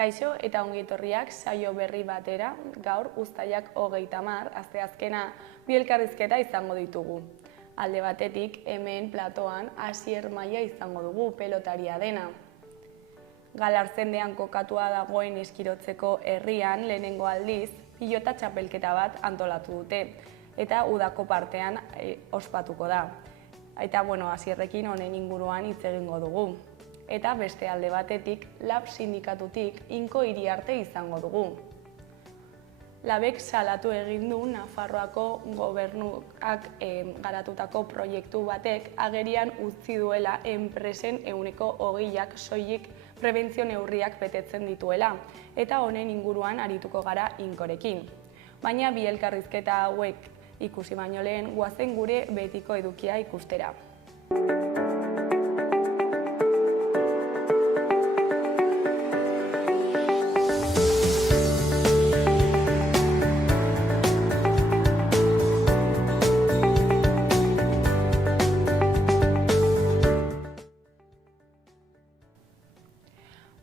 Kaixo eta ongi etorriak saio berri batera, gaur uztailak 30, asteazkena bi elkarrizketa izango ditugu. Alde batetik, hemen platoan Asier Maia izango dugu, pelotaria dena. Galarzendean kokatua dagoen eskirotzeko herrian lehenengo aldiz, pilota txapelketa bat antolatu dute, eta udako partean ospatuko da. Eta Asierrekin honen inguruan hitz egingo dugu. Eta beste alde batetik, LAB sindikatutik Inko Iriarte izango dugu. LABek salatu egin du Nafarroako gobernuak garatutako proiektu batek agerian utzi duela enpresen 20%ak soilik prebentzio neurriak betetzen dituela, eta honen inguruan arituko gara Inkorekin. Baina bi elkarrizketa hauek ikusi baino lehen, goazen gure betiko edukia ikustera.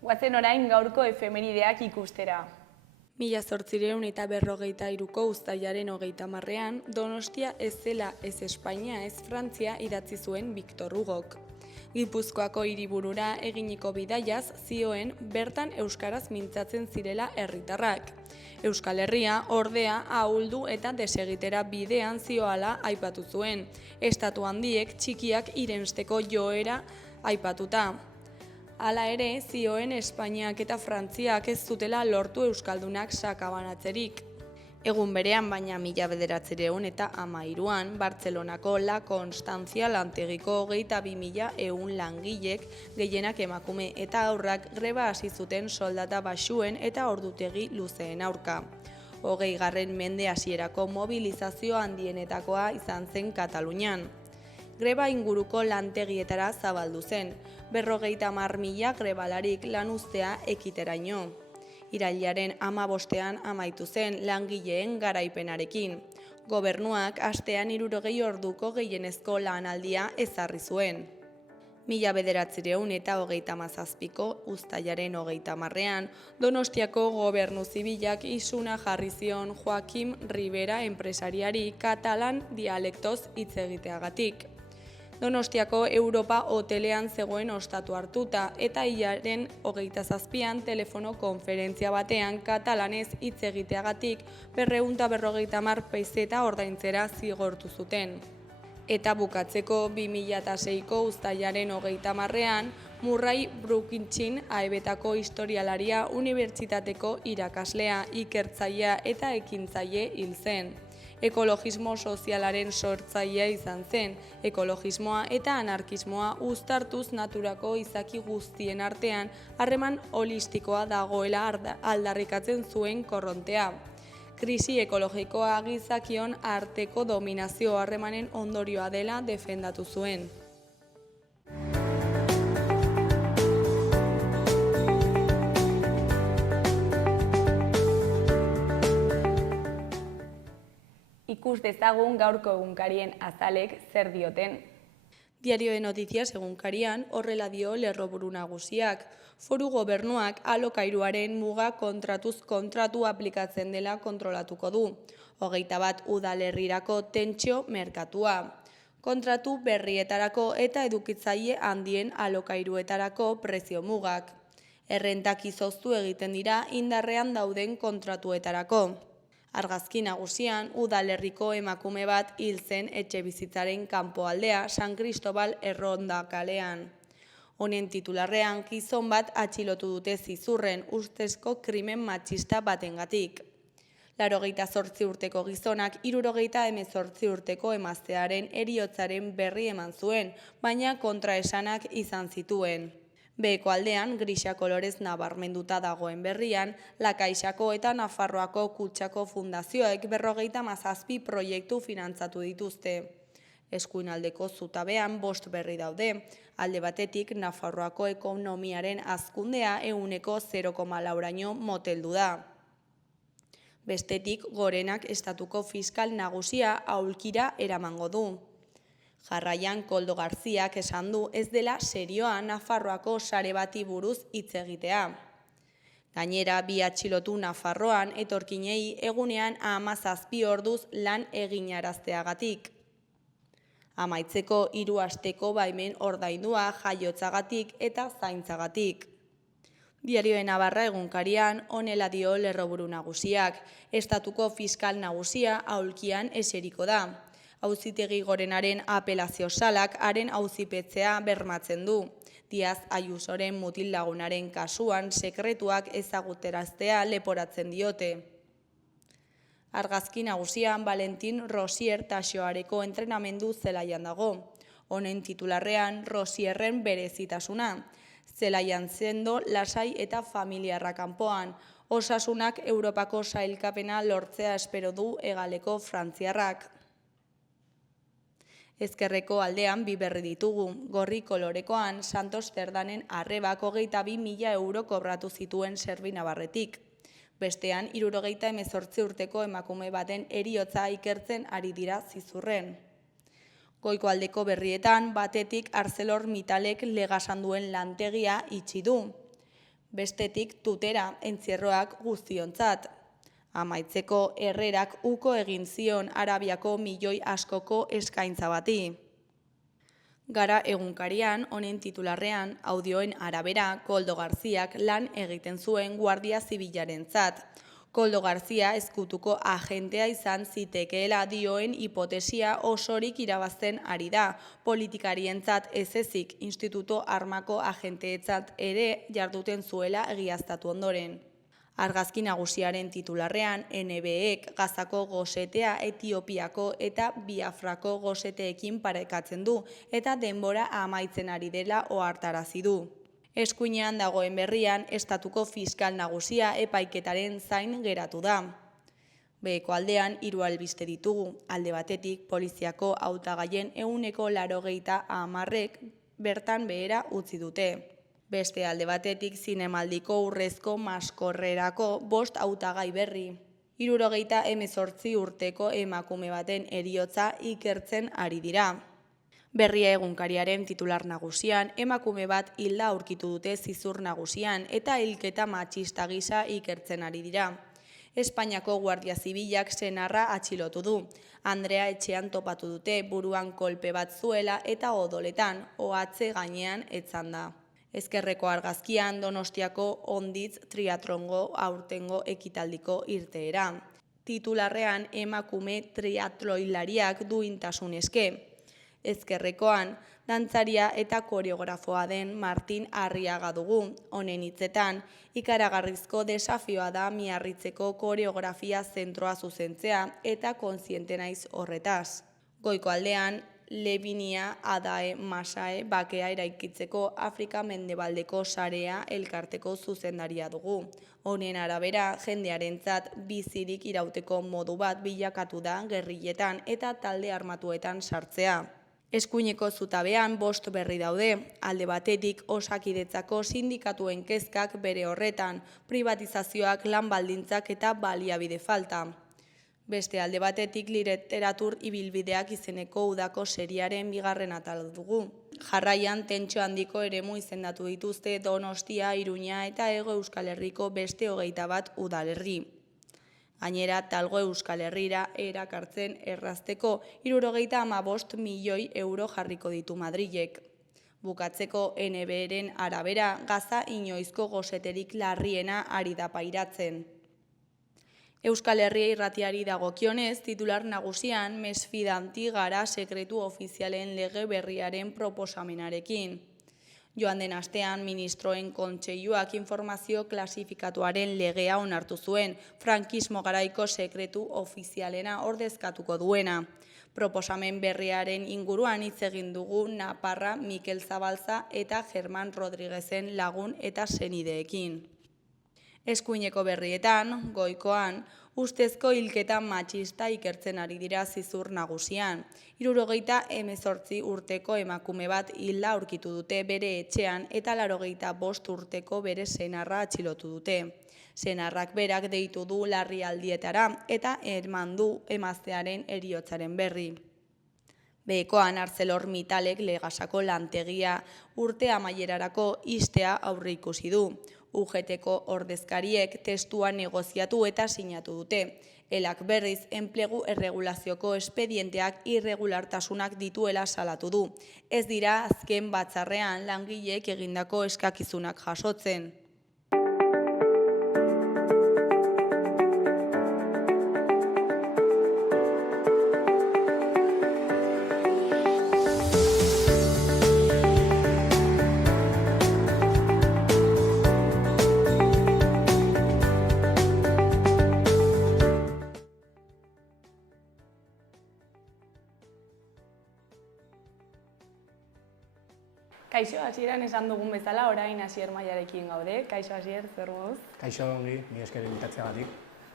Guazen orain gaurko efemerideak ikustera. 1853ko uztailaren 30ean, Donostia ez zela ez Espainia ez Frantzia idatzi zuen Victor Hugok. Gipuzkoako hiriburura eginiko bidaiaz zioen bertan euskaraz mintzatzen zirela herritarrak. Euskal Herria ordea ahuldu eta desegitera bidean zioala aipatu zuen. Estatu handiek txikiak irensteko joera aipatuta. Hala ere, zioen Espainiak eta Frantziak ez zutela lortu euskaldunak sakabanatzerik. Egun berean, baina 1913an, Bartzelonako La Constancia lantegiko 22.000 langilek, gehienak emakume eta haurrak, greba hasi zuten soldata baxuen eta ordutegi luzeen aurka. 20. mende hasierako mobilizazio handienetakoa izan zen Katalunian. Greba inguruko lantegietara zabaldu zen, 50.000 grebalarik lan uztea ekiteraino. Irailaren 15ean amaitu zen langileen garaipenarekin. Gobernuak astean 60 orduko gehienezko lanaldia ezarri zuen. 1937ko uztailaren 30ean, Donostiako gobernu zibilak isuna jarri zion Joakim Ribera enpresariari katalan dialektoz hitz egiteagatik. Donostiako Europa hotelean zegoen ostatu hartuta eta hilaren 27an telefono konferentzia batean katalanez hitz egiteagatik 250 peseta ordaintzera zigortu zuten. Eta bukatzeko 2006ko uztailaren 30ean Murray Bookchin aebetako historialaria unibertsitateko irakaslea, ikertzailea eta ekintzaile hil zen. Ekologismo sozialaren sortzailea izan zen, ekologismoa eta anarkismoa uztartuz naturako izaki guztien artean harreman holistikoa dagoela aldarrikatzen zuen korrontea. Krisi ekologikoa gizakion arteko dominazio harremanen ondorioa dela defendatu zuen. Ikus dezagun gaurko egunkarien azalek zer dioten. Diario de Noticias egunkarian horrela dio lerroburu nagusiak. Foru gobernuak alokairuaren muga kontratuz kontratu aplikatzen dela kontrolatuko du. 21 udalerrirako tentsio merkatua. Kontratu berrietarako eta edukitzaile handien alokairuetarako prezio mugak. Errentak izoztu egiten dira indarrean dauden kontratuetarako. Argazki nagusian, udalerriko emakume bat hil zen etxebizitzaren kanpoaldea San Cristobal Erronda kalean. Honen titularrean gizon bat atxilotu dute zizurren ustezko krimen matxista batengatik. 88 urteko gizonak 78 urteko emaztearen heriotzaren berri eman zuen, baina kontraesanak izan zituen. Beheko aldean, grisa kolorez nabarmenduta dagoen berrian, La Caixako eta Nafarroako Kutxako fundazioek 57 proiektu finantzatu dituzte. Eskuinaldeko zutabean 5 berri daude, alde batetik Nafarroako ekonomiaren hazkundea 0,4%raino moteldu da. Bestetik, Gorenak estatuko fiskal nagusia aulkira eramango du. Jarraian Koldo Garziak esan du ez dela serioa Nafarroako sare bati buruz hitz egitea. Gainera, bi atxilotu Nafarroan etorkinei egunean 17 orduz lan eginarazteagatik. Amaitzeko 3 asteko baimen ordaindua jaiotzagatik eta zaintzagatik. Diario de Navarra egunkarian honela dio lerroburu nagusiak, estatuko fiskal nagusia aulkian eseriko da. Auzitegi Gorenaren apelazio salak haren auzipetzea bermatzen du. Diaz Ayusoren mutil lagunaren kasuan sekretuak ezaguteraztea leporatzen diote. Argazki nagusian Valentin Rosier Taxoareko entrenamendu zelaian dago. Honen titularrean Rosierren berezitasuna. Zelaian sendo, lasai eta familiarra kanpoan. Osasunak Europako sailkapena lortzea espero du hegaleko frantziarrak. Ezkerreko aldean bi berri ditugu. Gorri kolorekoan Santos Cerdanen arrebak 22.000 euro kobratu zituen Serbi Navarretik. Bestean, 78 urteko emakume baten heriotza ikertzen ari dira zizurren. Goiko aldeko berrietan, batetik ArcelorMittalek legasan duen lantegia itxi du. Bestetik tutera entzierroak guztiontzat. Amaitzeko Herrerak uko egin zion Arabiako milioi askoko eskaintza bati. Gara egunkarian, honen titularrean, audioen arabera, Koldo Garziak lan egiten zuen Guardia Zibilarentzat. Koldo Garzia ezkutuko agentea izan zitekeela dioen hipotesia osorik irabazten ari da, politikarientzat ez ezik instituto armako agenteetzat ere jarduten zuela egiaztatu ondoren. Argazki nagusiaren titularrean, NBEk Gazako gosetea Etiopiako eta Biafrako goseteekin parekatzen du eta denbora amaitzen ari dela ohartarazi du. Eskuinean dagoen berrian, estatuko fiskal nagusia epaiketaren zain geratu da. Beheko aldean 3 albiste ditugu, alde batetik poliziako hautagaien 80% bertan behera utzi dute. Beste alde batetik zinemaldiko urrezko maskorrerako 5 hautagai berri. 78 urteko emakume baten heriotza ikertzen ari dira. Berria egunkariaren titular nagusian, emakume bat hilda aurkitu dute zizur nagusian eta hilketa matxista gisa ikertzen ari dira. Espainiako Guardia Zibilak senarra atxilotu du. Andrea etxean topatu dute buruan kolpe bat zuela eta odoletan, ohatze gainean etzan da. Ezkerreko argazkian Donostiako Onditz triatrongo aurtengo ekitaldiko irteera. Titularrean emakume triatloilariak duintasun eske. Ezkerrekoan, dantzaria eta koreografoa den Martin Arriaga dugu. Honen hitzetan, ikaragarrizko desafioa da Miarritzeko koreografia zentroa zuzentzea eta kontziente naiz horretaz. Goiko aldean, Lebinia Adae Masae bakea eraikitzeko Afrika Mendebaldeko sarea elkarteko zuzendaria dugu. Honen arabera, jendearentzat bizirik irauteko modu bat bilakatu da gerrilletan eta talde armatuetan sartzea. Eskuineko zutabean 5 berri daude, alde batetik Osakidetzako sindikatuen kezkak bere horretan, privatizazioak, lan baldintzak eta baliabide falta. Beste alde batetik literatur ibilbideak izeneko udako seriaren 2. atal dugu. Jarraian tentsio handiko eremu izendatu dituzte Donostia, Iruña eta Hego Euskal Herriko beste 21 udalerri. Gainera, Talgo Euskal Herrira erakartzen errazteko 75 milioi euro jarriko ditu Madrilek. Bukatzeko NBEren arabera, Gaza inoizko goseterik larriena ari da pairatzen. Euskal Herria irratiari dagokionez, titular nagusian mesfidanti gara sekretu ofizialen lege berriaren proposamenarekin. Joan den astean, ministroen kontseiluak informazio klasifikatuaren legea onartu zuen, frankismo garaiko sekretu ofizialena ordezkatuko duena. Proposamen berriaren inguruan hitz egin dugu Naparra, Mikel Zabalza eta Germán Rodríguezen lagun eta senideekin. Eskuineko berrietan, goikoan, ustezko hilketa matxista ikertzen ari dira zizur nagusian. 78 urteko emakume bat hilda aurkitu dute bere etxean eta 85 urteko bere senarra atxilotu dute. Senarrak berak deitu du larrialdietara eta eman du emaztearen heriotzaren berri. Behekoan ArcelorMittalek Legasako lantegia urte amaierarako ixtea aurreikusi du. UGT-ko ordezkariek testua negoziatu eta sinatu dute. Elak berriz enplegu erregulazioko espedienteak irregulartasunak dituela salatu du. Ez dira azken batzarrean langileek egindako eskakizunak jasotzen. Kaixo, hasieran esan dugun bezala, orain Asier Maiarekin gaude. Kaixo, Asier, zer moduz? Kaixo, ongi, mi esker inbitatzeagatik.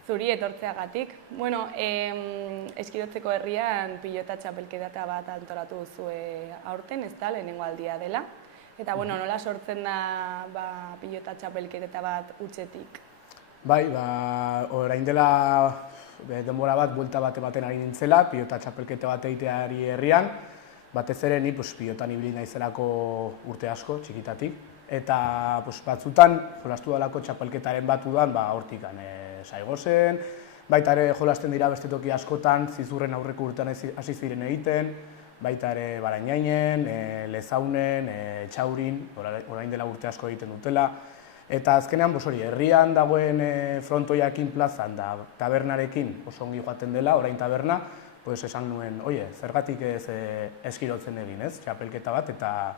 Zuri etortzeagatik. Bueno, Eskirotzeko herrian pilota txapelketa bat antolatu duzue aurten, ez da, lehenengo aldia dela. Eta, bueno, nola sortzen da pilota txapelketa bat hutsetik? Bai, orain dela denbora bat, buelta baten ari nintzela, pilota txapelketa bat egiteari herrian. Batez ere ni pilotan ibili naizelako urte asko, txikitatik. Eta batzutan, jolastu dalako txapelketaren bat udan, hortikan saigo zen. Baita ere jolasten dira beste toki askotan, Zizurren aurreko urtean hasi ziren egiten. Baita ere Barainainen, Lezaunen, Txaurin, orain dela urte asko egiten dutela. Eta azkenean, herrian dagoen frontoiakin plazan da tabernarekin oso ongi joaten dela, orain taberna, esan nuen, zergatik ez Eskirotzen egin, ez, txapelketa bat, eta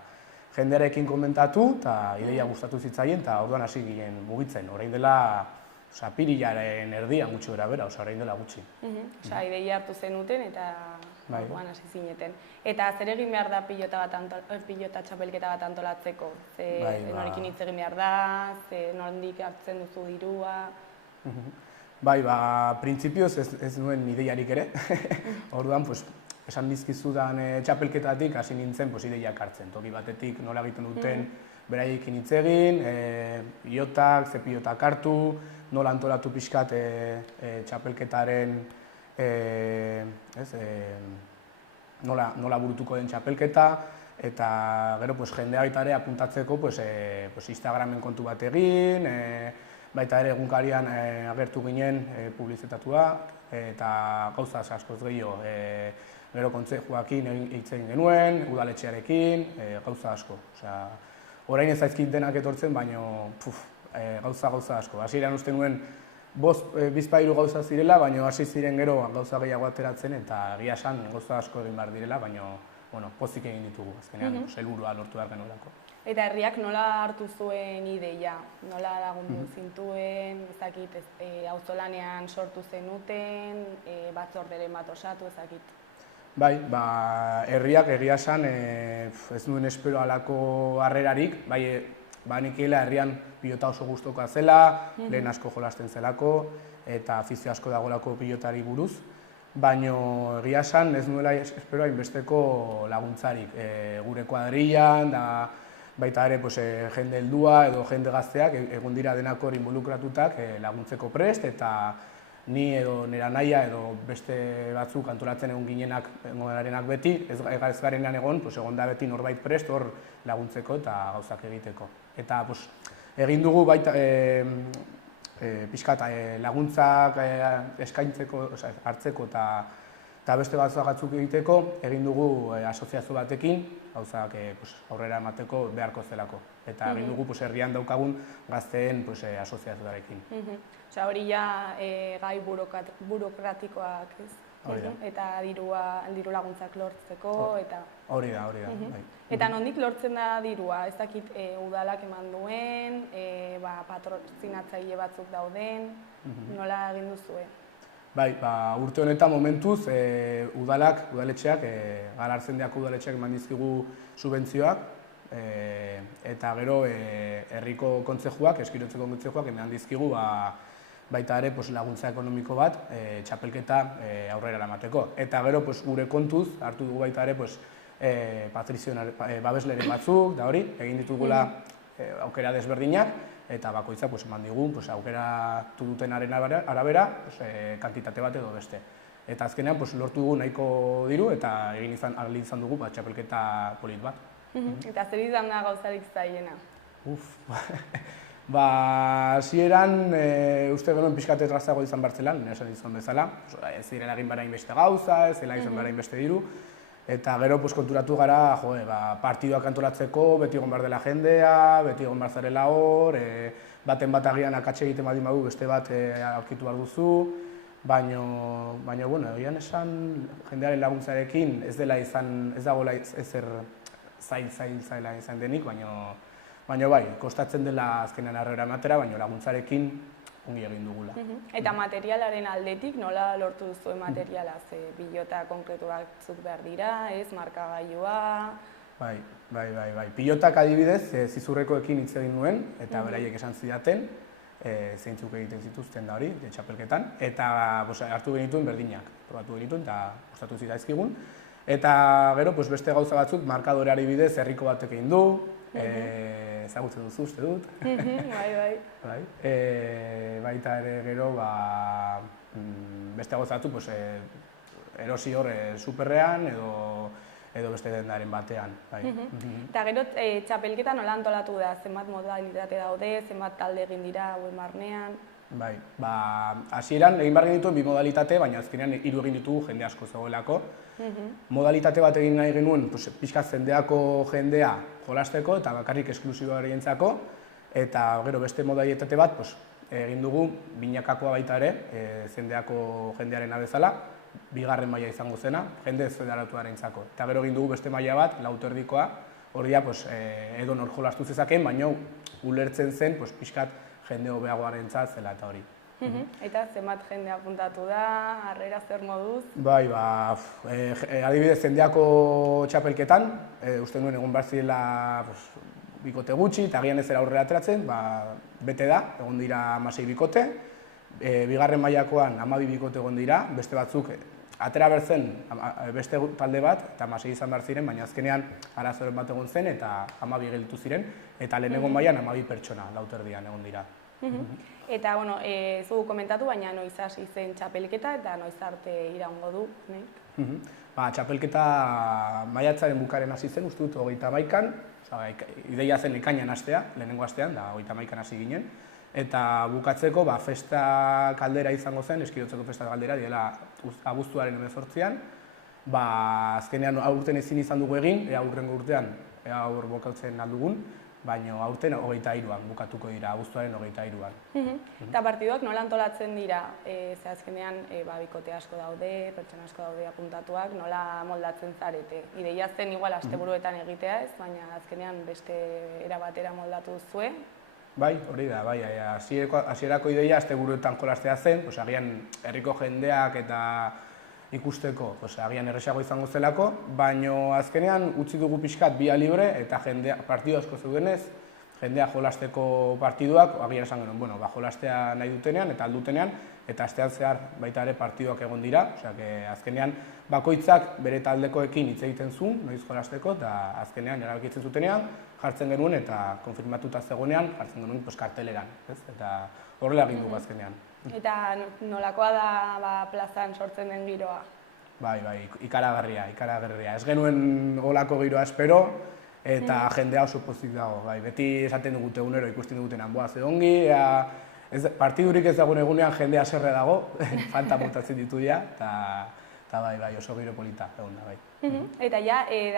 jendearekin komentatu, eta ideia gustatu zitzaien, eta orduan hasi ginen mugitzen. Orain dela, apirilaren erdian gutxi bera, orain dela gutxi. Ideia hartu zenuten, eta orduan hasi zineten. Eta zer egin behar da pilota txapelketa bat antolatzeko? Norekin hitz egin behar da, nondik hartzen duzu dirua? Bai, printzipioz ez nuen ideiarik ere, orduan, esan dizkizudan txapelketatik hasi nintzen ideiak hartzen. Toki batetik nola egiten duten beraiekin hitz egin, pilotak, ze pilotak hartu, nola antolatu pixkat txapelketaren, nola burutuko den txapelketa, eta gero jendea baita ere apuntatzeko Instagramen kontu bat egin, baita ere egunkarian agertu ginen publizitatua, eta gauza askoz gehiago. Gero kontzejuakin hitz egin genuen, udaletxearekin, gauza asko. Orain ez zaizkit denak etortzen, baina gauza asko. Hasieran uste nuen bizpairu gauza zirela, baina hasi ziren gero gauza gehiago ateratzen, eta egia esan gauza asko egin behar direla, baina pozik egin ditugu, azkenean, helburua lortu behar genuelako. Eta herriak nola hartu zuen ideia? Nola lagundu zintuen, ezakit, auzolanean sortu zenuten, batzorderen bat osatu, ezakit? Bai, herriak egia esan ez nuen espero halako harrerarik, banekiela herrian pilota oso gustukoa zela, lehen asko jolasten zelako, eta afizio asko dagoelako pilotari buruz, baina egia esan ez nuela espero hainbesteko laguntzarik. Gure kuadrillan, baita ere jende heldua edo jende gazteak egon dira denak hor involukratutak laguntzeko prest, eta ni edo nera naia edo beste batzuk antolatzen egon ginenak beti, ez garenean egon da beti norbait prest hor laguntzeko eta gauzak egiteko. Eta egin dugu baita pixkat laguntzak eskaintzeko, hartzeko eta beste batzuk egiteko, egin dugu asoziazio batekin, gauzak aurrera emateko beharko zelako. Eta egin dugu herrian daukagun gazteen asoziazioarekin. Hori ja gai burokratikoak, ez? Eta diru laguntzak lortzeko, eta... Hori da. Eta nondik lortzen da dirua? Ez dakit udalak eman duen, patrozinatzaile batzuk dauden, nola egin duzue? Bai, urte honetan momentuz udaletxeak, Galartzen deako udaletxeak eman dizkigu subentzioak, eta gero herriko kontzejuak, Eskirotzeko kontzejuak eman dizkigu baita ere laguntza ekonomiko bat txapelketa aurrera eramateko. Eta gero gure kontuz hartu dugu baita ere babesleren batzuk, da hori, egin ditugula aukera desberdinak, eta bakoitza eman digu aukeratu dutenaren arabera kantitate bat edo beste. Eta azkenean lortu dugu nahiko diru eta egin izan dugu txapelketa polit bat. Eta zer izan da gauzarik zailena? Hasieran, uste genuen pixkate errazago izan bartzelan, esan izan bezala. Ez zirela egin bera inbeste gauza, ez zela izan bera inbeste diru. Eta gero konturatu gara, partiduak antolatzeko, beti egon behar dela jendea, beti egon behar zarela hor, baten bat agian akatxe egiten badin badu, beste bat aurkitu behar duzu. Baina, egian esan jendearen laguntzarekin ez dela izan, ez dagoela ezer zaila izan denik, baina bai, kostatzen dela azkenean harrera ematera, baina laguntzarekin ongi egin dugula. Eta materialaren aldetik, nola lortu duzu materiala? Pilota konkretu batzuk behar dira, ez, markagailua? Bai. Pilotak adibidez, zizurrekoekin hitz egin nuen, eta beraiek esan zidaten, zeintzuk egiten zituzten da hori, txapelketan, eta hartu genituen berdinak, probatu genituen, eta gustatu zitzaizkigun. Eta gero, beste gauza batzuk, markadoreari bidez, herriko batek egin du, ezagutzen duzu, uste dut. Bai. Baita ere gero, beste gauza batzuk, erosi hor superrean edo beste dendaren batean. Eta gero, txapelketa nola antolatu da? Zenbat modalitate daude, zenbat talde egin dira hauen barnean? Bai, hasieran egin behar genituen 2 modalitate, baina azkenean 3 egin ditugu jende asko zegoelako. Modalitate bat egin nahi genuen, pixkat zendeako jendea jolasteko eta bakarrik esklusiboa egientzako, eta gero beste modalitate bat egin dugu binakakoa baita ere, zendeako jendearen abezala, 2. maila izango zena, jende federatuarentzako. Eta gero egin dugu beste maila bat, 4 erdikoa, hori edo nor jolastu zezakeen, baina ulertzen zen pixkat jende hobeagoarentzat zela eta hori. Eta zenbat jende apuntatu da, harrera zer moduz? Bai, adibidez zendeako txapelketan, uste nuen egon behar zirela bikote gutxi, eta agian ez zera aurrera ateratzen, bete da, egon dira 16 bikote, 2. mailakoan 12 bikote egon dira, beste batzuk atera bertzen beste talde bat, eta 16 izan behar ziren, baina azkenean arazoren bat egon zen, eta 12 gelditu ziren, eta lehenengo mailan 12 pertsona, 4 erdian egon dira. Eta, zugu komentatu, baina noiz hasi zen txapelketa eta noiz arte iraungo du, nek? Txapelketa maiatzaren bukaren hasi zen, uste dut 31an, ideia zen ekainan hastea, lehenengo astean, da 31an hasi ginen, eta bukatzeko festa kaldera izango zen, eskirotzeko festa kaldera, direla abuztuaren 18an, azkenean aurten ezin izan dugu egin, aurrengo urtean, aur bokautzen aldugun, baina aurten 23an bukatuko dira, abuztuaren 23an. Eta partiduak nola antolatzen dira? Ze azkenean bikote asko daude, pertsona asko daude apuntatuak, nola moldatzen zarete? Ideia zen igual asteburuetan egitea ez, baina azkenean beste era batera moldatu zue? Bai, hori da, hasierako ideia asteburuetan jolastea zen, agian herriko jendeak eta ikusteko, agian erresago izango zelako, baina azkenean utzi dugu pixkat bia libre eta partidu asko zeudenez, jendea jolasteko partiduak, agian esan genuen, jolastea nahi dutenean eta aldutenean, eta astean zehar baita ere partiduak egon dira, azkenean bakoitzak bere taldekoekin hitz egiten zuen, noiz jolasteko, eta azkenean erabakitzen zutenean, jartzen genuen eta konfirmatuta zegoenean, jartzen genuen karteleran, eta horrela egin dugu azkenean. Eta nolakoa da plazan sortzen den giroa? Bai, ikaragarria. Ez genuen olako giroa espero, eta jendea oso pozik dago. Beti esaten dugute egunero ikusten dugutenan, ze ongi, partidurik ez dagoen egunean jendea haserre dago, fanta montatzen ditu dira, eta bai, oso giro polita egon da, bai. Eta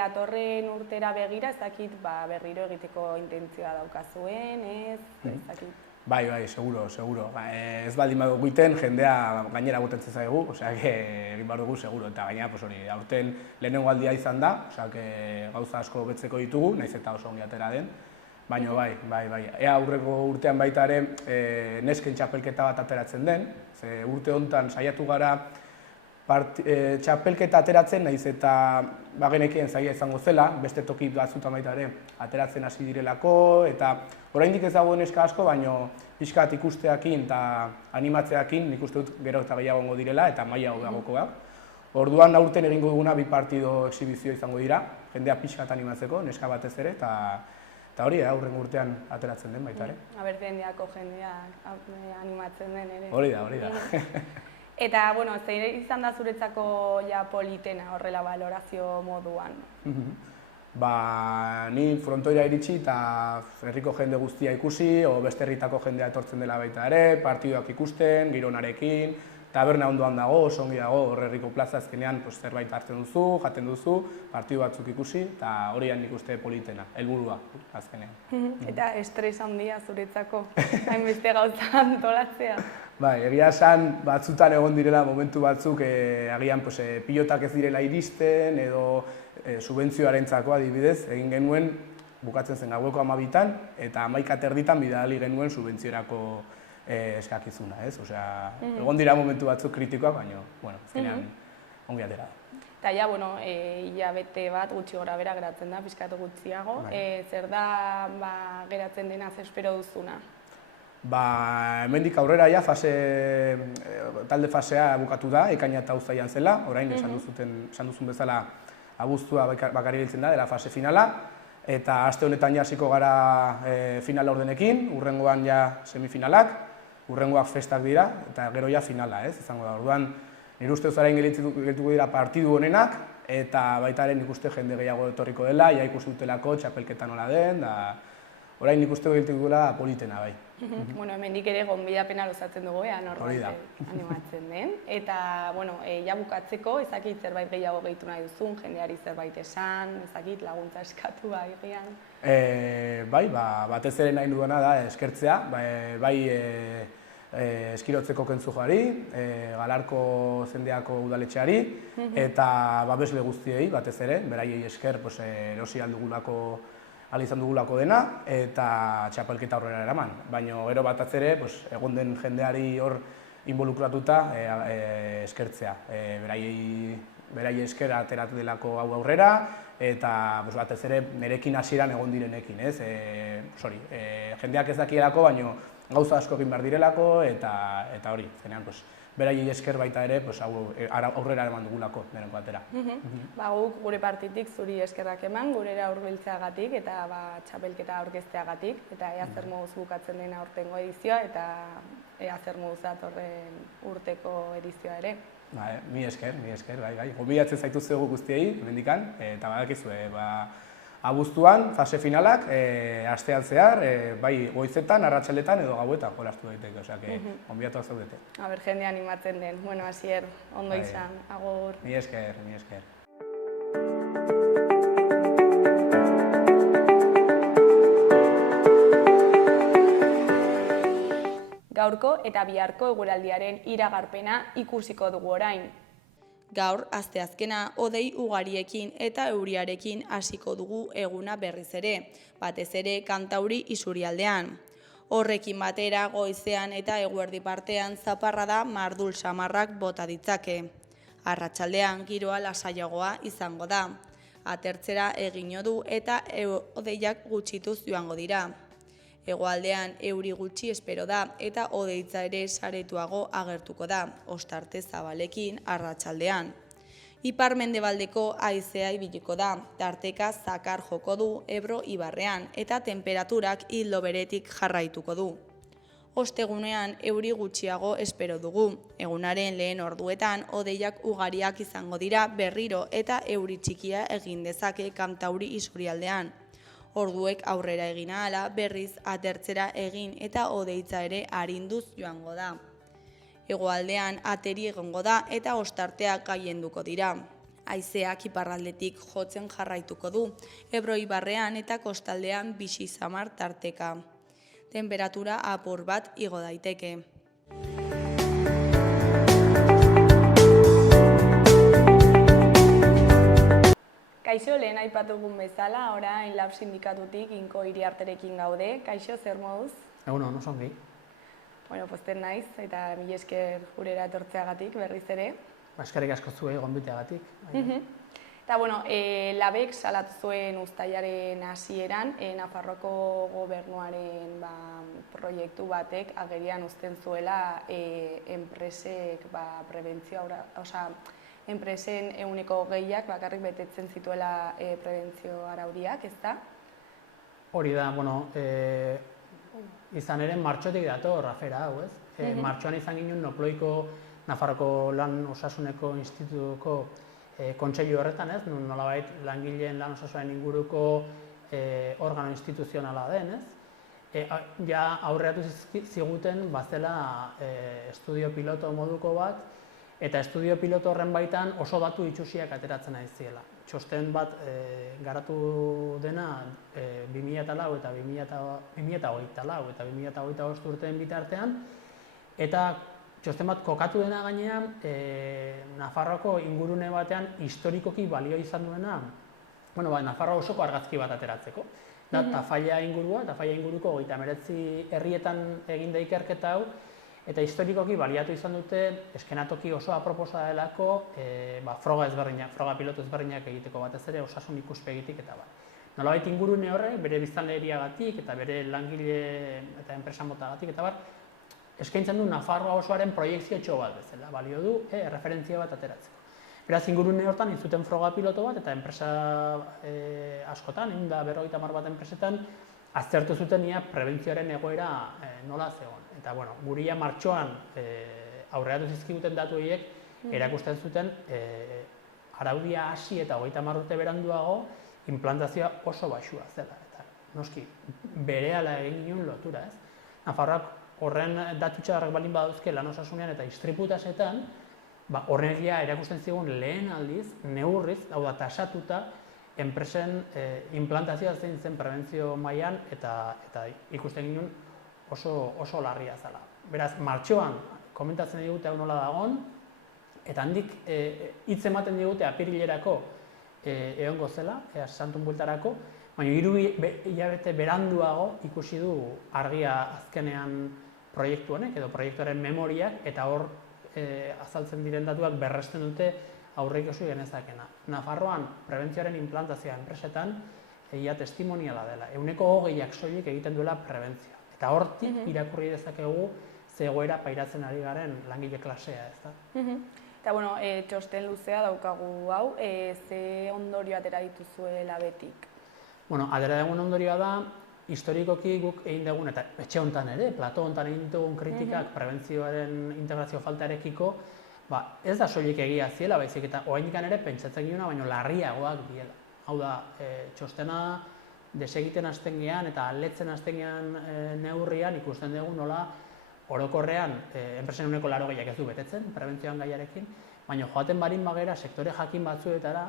datorren urtera begira, ez dakit berriro egiteko intentzioa daukazuen, ez dakit? Bai, seguro. Ez baldin badugu egiten, jendea gainera botatzen zaigu, egin behar dugu seguro. Eta gainera, aurten lehenengo aldia izan da, gauza asko betzeko ditugu, nahiz eta oso ongi atera den. Baina bai. Ea aurreko urtean baita ere nesken txapelketa bat ateratzen den, urte honetan saiatu gara txapelketa ateratzen, nahiz eta bagenekien zaila izango zela, beste toki batzutan baita ere ateratzen hasi direlako, eta oraindik ez dago neska asko, baina pixkat ikusteakin eta animatzeakin nik uste dut gero eta gehiago egongo direla, eta maila hobeagokoak. Orduan aurten egingo duguna 2 partido exhibizio izango dira, jendea pixkat animatzeko, neska batez ere, eta hori aurrengo urtean ateratzen den baita ere. Abertendiako jendea animatzen den ere. Hori da. Eta, zein izan da zuretzako politena horrela balorazio moduan? ni frontoira iritsi eta herriko jende guztia ikusi, o beste herritako jendea etortzen dela baita ere, partiduak ikusten, gironarekin, taberna ondoan dago, oso ongi dago, hor herriko plaza azkenean zerbait hartzen duzu, jaten duzu, partidu batzuk ikusi, eta horian nik uste politena, helburua azkenean. Eta estres handia zuretzako, hainbeste gauza antolatzea. Bai, egia esan batzutan egon direla momentu batzuk agian pilotak ez direla iristen edo subentzioarentzako adibidez, egin genuen bukatzen zen gaueko 12 eta 11 bidali genuen subentziorako eskakizuna, ez? Osea, egon dira momentu batzuk kritikoak, baina, bueno, azkenean ongi atera da. Eta ja, bueno, hilabete bat gutxi gora bera geratzen da, pixkatu gutxiago. Zer da geratzen denaz espero duzuna? Hemendik aurrera ja talde fasea bukatu da, ekaina eta uztailan zela, orain esan duzun bezala abuztua bakarrik biltzen da, dela fase finala, eta aste honetan ja hasiko gara final ordenekin, hurrengoan ja semifinalak, hurrengoak festak dira, eta gero ja finala, ez, izango da. Orduan, nire uste orain geldituko dira partidu honenak, eta baitaren nik uste jende gehiago etorriko dela, ja ikusi dutelako txapelketa nola den, da orain nik uste geldituko dela politena, bai. Bueno, hemendik ere gonbidapena luzatzen dugu, norbait animatzen den. Eta, bueno, ja bukatzeko, ezakit zerbait gehiago gehitu nahi duzun, jendeari zerbait esan, ezakit laguntza eskatu egian. Bai, batez ere nahi dudana da eskertzea, bai eskirotzeko kentzujoari, Galarko zendeako udaletxeari, eta babesle guztiei batez ere, beraiei esker erosi aldugulako izan dugulako dena, eta txapelketa aurrera eraman. Baina gero batez ere, egon den jendeari hor involukratuta eskertzea. Beraiei esker ateratu delako hau aurrera, eta batez ere nerekin hasieran egon direnekin. Jendeak ez dakielako, baina gauza asko egin behar direlako, eta hori, zenean, beraiei esker baita ere aurrera eman dugulako deneko atera. Guk gure partitik zuri eskerrak eman, gurera hurbiltzeagatik eta txapelketa aurkezteagatik, eta ea zer moduz bukatzen dena aurtengo edizioa, eta ea zer moduz datorren urteko edizioa ere. Mi esker, bai. Gonbidatzen zaituztegu guztiei, hemendikan, eta badakizue, abuztuan, fase finalak, astean zehar, bai goizetan, arratsaletan edo gauetan jolastu daiteke, osea, gonbidatuak zaudete. Jende animatzen den. Bueno, Asier, ondo izan, agur. Mi esker. Gaurko eta biharko eguraldiaren iragarpena ikusiko dugu orain. Gaur, asteazkena, hodei ugariekin eta euriarekin hasiko dugu eguna berriz ere, batez ere kantauri isurialdean. Horrekin batera, goizean eta eguerdi partean zaparrada mardul samarrak bota ditzake. Arratsaldean giroa lasaiagoa izango da. Atertzera egingo du eta hodeiak gutxituz joango dira. Hegoaldean euri gutxi espero da eta hodeitza ere saretuago agertuko da, ostarte zabalekin arratsaldean. Ipar-mendebaldeko haizea ibiliko da, tarteka zakar joko du Ebro ibarrean eta tenperaturak ildo beretik jarraituko du. Ostegunean euri gutxiago espero dugu. Egunaren lehen orduetan hodeiak ugariak izango dira berriro eta euri txikia egin dezake kantauri isurialdean. Orduek aurrera egin ahala, berriz atertzera egin eta hodeitza ere arinduz joango da. Hegoaldean ateri egongo da eta ostarteak gailenduko dira. Haizeak iparraldetik jotzen jarraituko du, Ebro ibarrean eta kostaldean bisi samar tarteka. Tenperatura apur bat igo daiteke. Kaixo, lehen aipatugun bezala, orain Lab sindikatutik Inko Iriarterekin gaude. Kaixo, zer moduz? Egunon, oso ongi. Bueno, pozten naiz, eta mila esker gurera etortzeagatik berriz ere. Eskerrik asko zuei gonbiteagatik. Eta, bueno, Labek salatu zuen uztailaren hasieran, Nafarroko gobernuaren proiektu batek agerian uzten zuela enpresek prebentzioa, enpresen 100%ak bakarrik betetzen zituela prebentzio araudiak, ez da? Hori da, bueno, izan ere martxotik dator afera hau, ez? Martxoan izan ginen Noploiko Nafarroko Lan Osasuneko Institutuko kontseilu horretan, ez, nolabait langileen lan osasuaren inguruko organo instituzionala den, ez? Ja aurreatu ziguten bazela estudio piloto moduko bat, eta estudio piloto horren baitan oso datu itxusiak ateratzen ari ziela. Txosten bat garatu dena 2004 eta 2024 eta 2025 urteen bitartean, eta txosten bat kokatu dena gainean Nafarroako ingurune batean historikoki balio izan duena, Nafarroa osoko argazki bat ateratzeko. Da Tafalla ingurua, Tafalla inguruko 39 herrietan egin da ikerketa hau, eta historikoki baliatu izan dute eskenatoki oso aproposa delako froga pilotu ezberdinak egiteko batez ere osasun ikuspegitik eta bat. Nolabait ingurune horrek bere biztanleriagatik eta bere langile eta enpresa motagatik eta bat eskaintzen du Nafarroa osoaren proiekziotxo bat bezala, balio du referentzia bat ateratzeko. Beraz, ingurune hortan intzuten froga piloto bat eta enpresa askotan, 150 bat enpresetan, aztertu zuten ia prebentzioaren egoera nola zegoen. Eta, guria martxoan aurreatu zizkiguten datu horiek erakusten zuten araudia hasi eta 30 urte beranduago implantazioa oso baxua zela. Eta, noski, berehala egin ginen lotura, ez? Nafarroak horren datutxadarrak balin badauzke lan osasunean eta istriputasetan, horregia erakusten zigun lehen aldiz, neurriz, hau da, tasatuta, enpresen implantazioa zein zen prebentzio mailan eta ikusten ginen oso larria zela. Beraz, martxoan komentatzen digute hau nola dagoen, eta handik hitz ematen digute apirilerako egongo zela, Santun bueltarako, baina 3 hilabete beranduago ikusi du argia azkenean proiektu honek, edo proiektuaren memoriak, eta hor azaltzen diren datuak berresten dute aurreikusi genezakena. Nafarroan prebentzioaren implantazioa enpresetan egia testimoniala dela. 20% soilik egiten duela prebentzioa. Eta hortik irakurri dezakegu zegoera pairatzen ari garen langile klasea, ez da? Eta, txosten luzea daukagu hau, ze ondorio atera dituzuela betik? Atera dugun ondorioa da, historikoki guk egin dugun, eta etxe honetan ere, plato honetan egin dugun kritikak prebentzioaren integrazio faltarekiko, ez da soilik egia ziela, baizik eta oraindik ere pentsatzen ginen, baina larriagoak diela. Hau da, txostena desegiten hasten gean eta aletzen hasten gean neurrian ikusten dugu nola orokorrean enpresen 80% ez du betetzen prebentzioan gaiarekin, baina joaten barin bagera sektore jakin batzuetara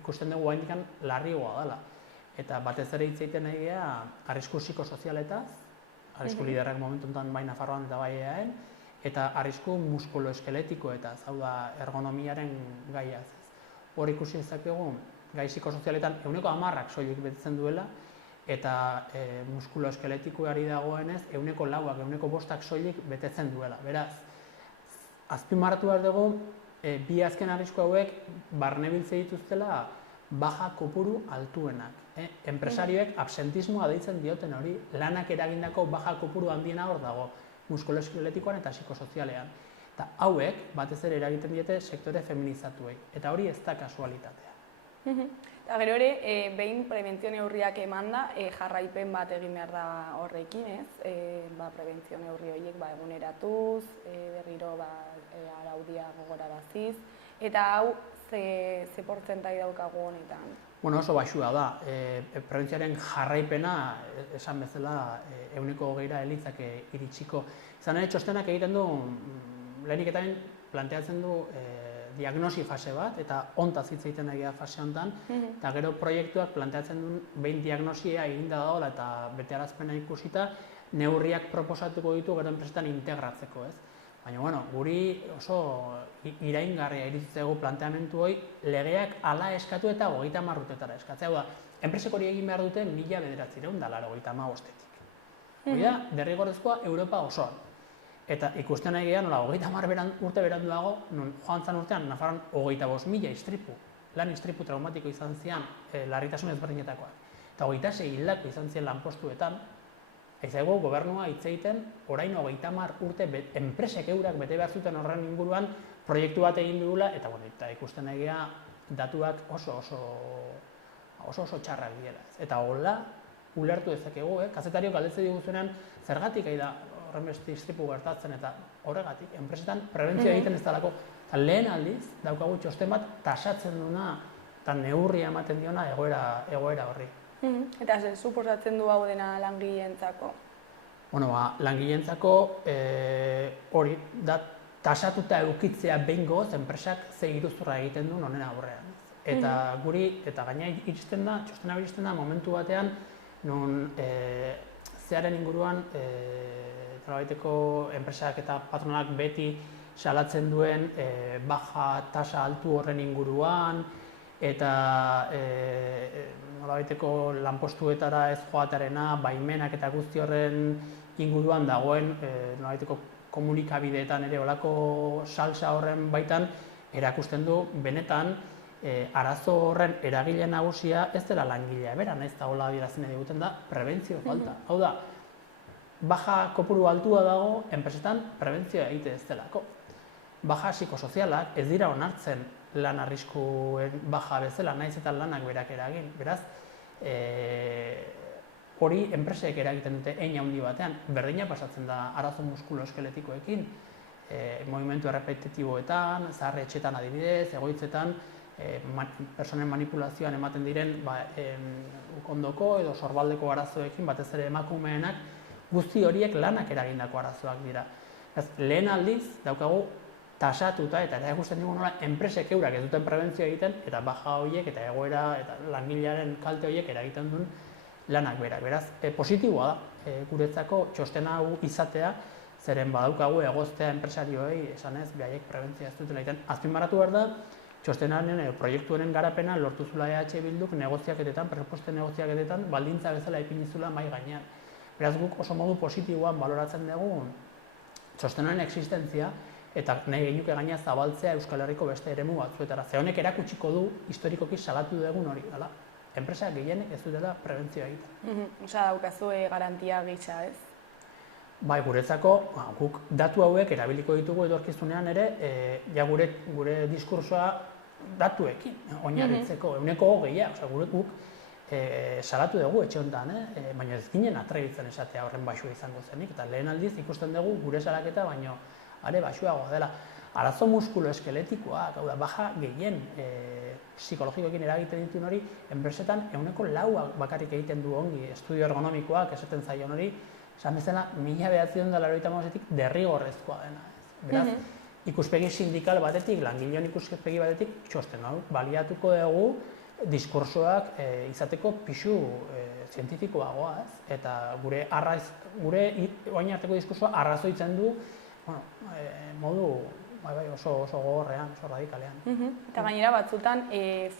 ikusten dugu oraindik larriagoa dela. Eta batez ere hitz egiten nahi gea arrisku psikosozialetaz, arrisku liderrak momentu honetan bai Nafarroan eta bai EAEn, eta arrisku muskuloeskeletikoetaz, hau da ergonomiaren gaiaz. Hor ikusi dezakegu gai psikosozialetan 10% soilik betetzen duela, eta muskuloeskeletikoari dagoenez 4%, 5% soilik betetzen duela. Beraz, azpimarratu behar dugu, bi azken arrisku hauek barnebiltze dituztela baja kopuru altuenak. Enpresarioek absentismoa deitzen dioten hori, lanak eragindako baja kopuru handiena hor dago, muskuloeskeletikoan eta psikosozialean. Eta hauek, batez ere eragiten diete sektore feminizatuei, eta hori ez da kasualitatea. Eta gero ere, behin prebentzio neurriak emanda, jarraipen bat egin behar da horrekin, ez? Prebentzio neurri horiek eguneratuz, berriro araudia gogoraraziz, eta hau ze portzentai daukagu honetan? Oso baxua da. Prebentzioaren jarraipena, esan bezala, 20%ra elitzake iritsiko. Izan ere, txostenak egiten du, lehenik eta planteatzen du diagnosi fase bat, eta hontaz hitz egiten egia fase hontan, eta gero proiektuak planteatzen duen behin diagnosia eginda dagoela eta betearazpena ikusita, neurriak proposatuko ditu gero enpresetan integratzeko, ez? Baina, guri oso iraingarria iritzegu planteamendu hori legeak hala eskatu eta 30 urtetara eskatzea. Hau da, enpresek hori egin behar dute 1995-etik. Hori da, derrigorrezkoa Europa osoan. Eta ikusten nahi gehan, 30 urte beranduago, joan zan urtean, Nafarroan 25.000 istripu, lan istripu traumatiko izan zian larritasun ezberdinetakoak. Eta 26 hildako izan zian lanpostuetan, ezaigu gobernua hitz egiten, orain 30 urte enpresek eurak bete behar zuten horren inguruan proiektu bat egin dugula, eta ikusten nahi geha datuak oso txarrak dira. Eta hola, ulertu dezakegu, kazetariok galdetze diguzuenean, zergatik da horren beste istripu gertatzen, eta horregatik, enpresetan prebentzioa egiten ez dalako Eta lehen aldiz, daukagu txosten bat tasatzen duna eta neurria ematen diona egoera horri. Eta zer suposatzen du hau dena langileentzako? Langileentzako hori da tasatuta edukitzea behingoz enpresak ze iruzurra egiten duen honen aurrean. Eta guri, eta gaina txostena iristen da momentu batean, non zearen inguruan nolabaiteko enpresak eta patronalak beti salatzen duen baja tasa altu horren inguruan, eta nolabaiteko lanpostuetara ez joatearena, baimenak eta guzti horren inguruan dagoen nolabaiteko komunikabideetan ere olako salsa horren baitan erakusten du benetan arazo horren eragile nagusia ez dela langilea bera, nahiz eta hola adierazten diguten da prebentzio falta. Hau da, baja kopuru altua dago enpresetan prebentzioa egite ez delako. Baja psikosozialak ez dira onartzen lan arriskuen baja bezala, nahiz eta lanak berak eragin. Beraz, hori enpresek eragiten dute hein handi batean. Berdina pasatzen da arazo muskuloeskeletikoekin, movimentu errepetitiboetan, zahar-etxetan adibidez, egoitzetan, personen manipulazioan ematen diren ukondoko edo sorbaldeko arazoekin, batez ere emakumeenak, guzti horiek lanak eragindako arazoak dira. Lehen aldiz, daukagu tasatuta eta erakusten dugu nola enpresek eurak ez duten prebentzioa egiten eta baja horiek eta egoera eta langilearen kalte horiek eragiten duen lanak berak. Beraz, positiboa da guretzako txosten hau izatea, zeren badaukagu egoztea enpresarioei esanez behaiek prebentzioa ez dutela egiten. Azpimarratu behar da, txostenaren proiektuaren garapena lortu zula EH Bilduk negoziaketetan, presupuesten negoziaketetan, baldintza bezala ipinizula mai gainean. Beraz, guk oso modu positiboan baloratzen dugu txostenaren existentzia eta nahi gehiuke gaina zabaltzea Euskal Herriko beste eremu batzuetara. Ze honek erakutsiko du historikoki salatu dugun hori dela. Enpresak gehienek ez dutela prebentzioa egiten. Osa daukazue garantia gisa, ez? Bai, guretzako, guk datu hauek erabiliko ditugu etorkizunean ere, ja gure diskursoa datuekin oinarritzeko, 20%, guk salatu dugu etxe honetan, baina ez ginen atrebitzen esatea horren baxua izango zenik, eta lehen aldiz ikusten dugu gure salaketa baino are baxuagoa dela. Arazo muskuloeskeletikoak, hau da, baja gehien psikologikoekin eragiten dituen hori, enpresetan 4% bakarrik egiten du ongi, estudio ergonomikoak esaten zaion hori, esan bezala, 1985-tik derrigorrezkoa dena. Beraz, ikuspegi sindikal batetik, langileon ikuspegi batetik, txosten hau, baliatuko dugu diskursoak izateko pixu zientifikoagoa, eta gure orain arteko diskursoa arrazoitzen du modu oso gogorrean, oso radikalean. Eta gainera batzutan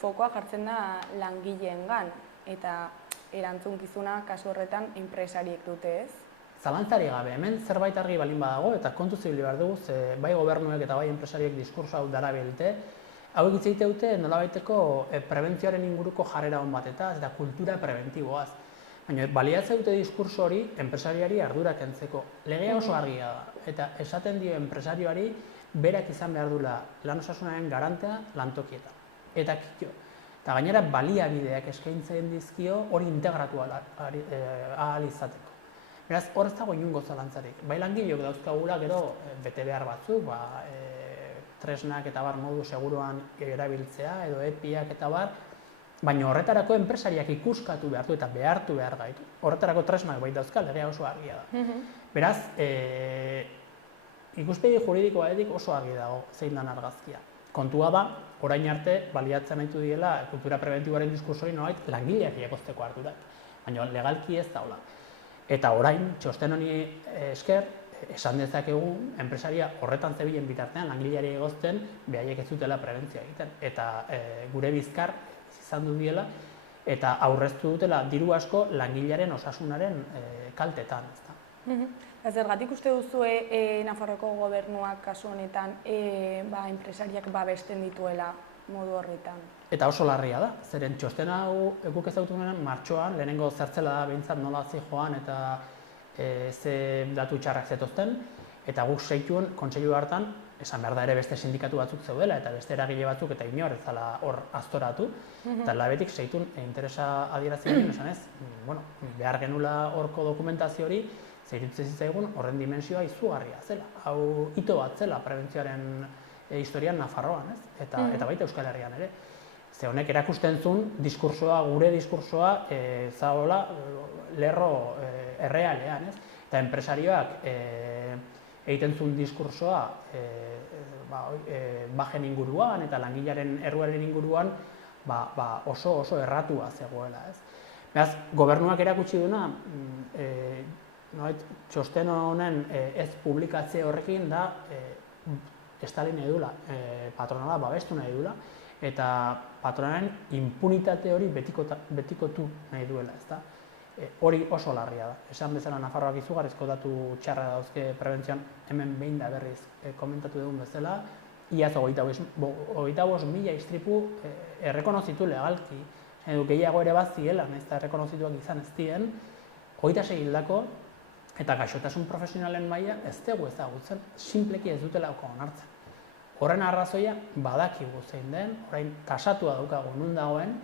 fokoa jartzen da langileengan eta erantzunkizuna kasu horretan enpresariek dute, ez? Zalantzari gabe, hemen zerbait argi balin badago eta kontu zibili behar dugu, bai gobernuek eta bai enpresariek diskurso hau darabilte, hauek hitz egite dute nolabaiteko prebentzioaren inguruko jarrera on batetaz eta kultura preventiboaz. Baina baliatzen dute diskurso hori enpresariari ardura kentzeko. Legea oso argia da eta esaten dio enpresarioari berak izan behar duela lan osasunaren garantea lantokietan. Eta kitxo. Eta gainera baliabideak eskaintzen dizkio hori integratu ahal izateko. Beraz, hor ez dago inungo zalantzarik. Bai langileok dauzkagula gero bete behar batzuk, tresnak eta bar modu seguruan erabiltzea edo epiak eta bar, baina horretarako enpresariak ikuskatu behartu eta behartu behar gaitu. Horretarako tresnak bai dauzka, legea oso argia da. Beraz, ikuspegi juridiko batetik oso argi dago zein dan argazkia. Kontua da, orain arte baliatzen nahitu diela kultura preventiboaren diskursori nolait langileak egozteko harturak. Baina legalki ez daula. Eta orain, txosten honi esker, esan dezakegu enpresaria horretan zebilen bitartean langileari egozten behaiek ez dutela prebentzioa egiten. Eta gure bizkar izan du diela eta aurreztu dutela diru asko langilearen osasunaren kaltetan. Zergatik uste duzue Nafarroako gobernuak kasu honetan enpresariak babesten dituela modu horretan? Eta oso larria da, zeren txosten hau guk ezagutu nuen martxoan, lehenengo zertzela da behintzat nola zijoan eta ze datu txarrak zetozten, eta guk seituen kontseilu hartan, esan behar da ere beste sindikatu batzuk zeudela eta beste eragile batzuk eta inor ez zala hor aztoratu, eta labetik seitun interesa adierazioen, esan ez, behar genula horko dokumentazio hori, zeirutzen zitzaigun horren dimensioa izugarria zela. Hau hito bat zela prebentzioaren historian Nafarroan, ez? Eta baita Euskal Herrian ere. Ze honek erakusten zuen diskursoa, gure diskursoa, zaola lerro errealean, ez? Eta enpresarioak egiten zuen diskursoa bajen inguruan eta langilearen erruaren inguruan oso erratua zegoela, ez? Beraz, gobernuak erakutsi duena, txosten honen ez publikatze horrekin da estali nahi dula, patronala babestu nahi dula, eta patronaren impunitate hori betikotu nahi duela, ezta? Hori oso larria da. Esan bezala Nafarroak izugarrizko datu txarra dauzke prebentzioan, hemen behin da berriz komentatu dugun bezala, iaz 25.000 istripu errekonozitu legalki, edo gehiago ere bat ziela, nahiz eta errekonozituak izan ez dien, 26 hildako eta gaixotasun profesionalen maila ez dugu ezagutzen, sinpleki ez dutelako onartzen. Horren arrazoia badakigu zein den, orain tasatua daukagu nun dagoen,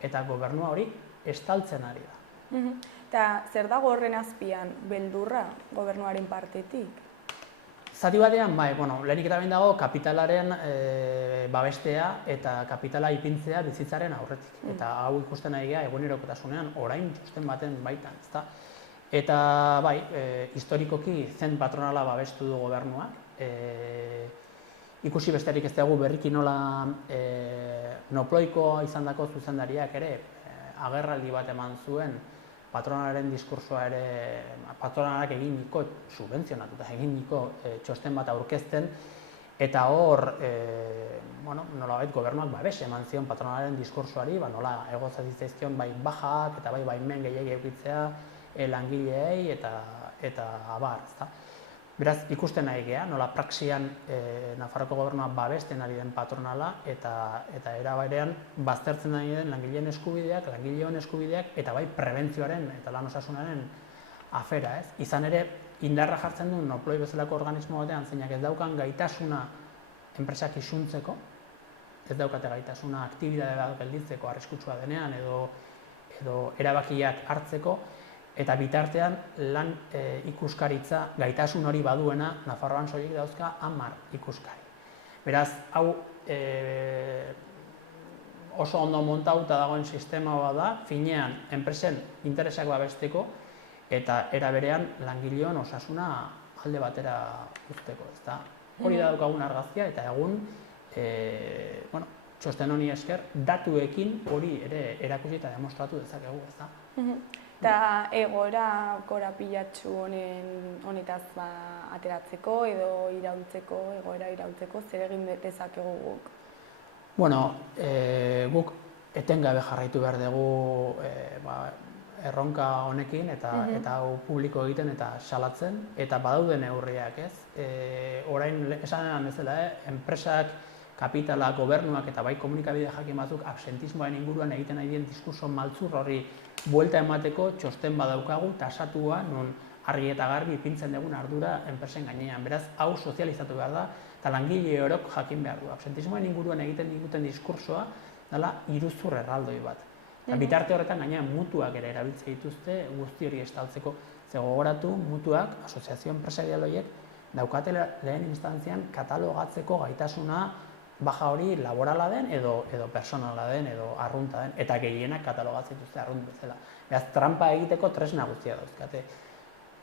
eta gobernua hori estaltzen ari da. Eta zer dago horren azpian, beldurra gobernuaren partetik? Zati batean, lehenik eta behin dago kapitalaren babestea eta kapitala ipintzea bizitzaren aurretik. Eta hau ikusten nahi geha egunerokotasunean, orain txosten baten baitan, ezta? Eta historikoki zen patronala babestu du gobernuak. Ikusi besterik ez dugu berriki nola Noploiko izandako zuzendariak ere agerraldi bat eman zuen patronalaren diskursoa ere, patronalak eginiko, subentzionatuta eginiko txosten bat aurkezten, eta hor, nolabait gobernuak babes eman zion patronalaren diskursoari, nola egozatizizkion bai bajak eta bai baimen gehiagia eukitzea langileei eta abar, ezta? Beraz, ikusten nahi geha, nola praxian Nafarroko gobernua babesten ari den patronala eta era berean baztertzen ari den langileen eskubideak, langileon eskubideak eta bai prebentzioaren eta lan osasunaren afera, ez? Izan ere, indarra jartzen du Noploi bezalako organismo batean zeinak ez daukan gaitasuna enpresak isuntzeko, ez daukate gaitasuna aktibitate bat gelditzeko arriskutsua denean edo erabakiak hartzeko, eta bitartean lan ikuskaritza gaitasun hori baduena Nafarroan soilik dauzka 10 ikuskari. Beraz, hau oso ondo montauta dagoen sistema bat da, finean enpresen interesak babesteko eta era berean langileon osasuna alde batera uzteko, ezta? Hori da daukagun argazkia eta egun txosten honi esker datuekin hori ere erakusi eta demostratu dezakegu, ezta? Eta egoera korapilatsu honetaz ateratzeko edo egoera iraultzeko zer egin dezakegu guk? Guk etengabe jarraitu behar dugu erronka honekin eta hau publiko egiten eta salatzen, eta badaude neurriak, ez? Orain esan bezala, enpresak, kapitala, gobernuak eta bai komunikabide jakin batzuk absentismoaren inguruan egiten nahi dien diskurso maltzur horri buelta emateko txosten badaukagu tasatua non argi eta garbi ipintzen dugun ardura enpresen gainean. Beraz, hau sozializatu behar da eta langile orok jakin behar du. Absentismoaren inguruan egiten diguten diskursoa dela iruzur erraldoi bat. Eta bitarte horretan gainean mutuak ere erabiltze dituzte guzti hori estaltzeko. Ze gogoratu, mutuak, asoziazio enpresarial horiek, daukate lehen instantzian katalogatzeko gaitasuna baja hori laborala den edo personala den edo arrunta den, eta gehienak katalogatzen dituzte arrunt bezala. Beraz, trampa egiteko tresna guztia dauzkate.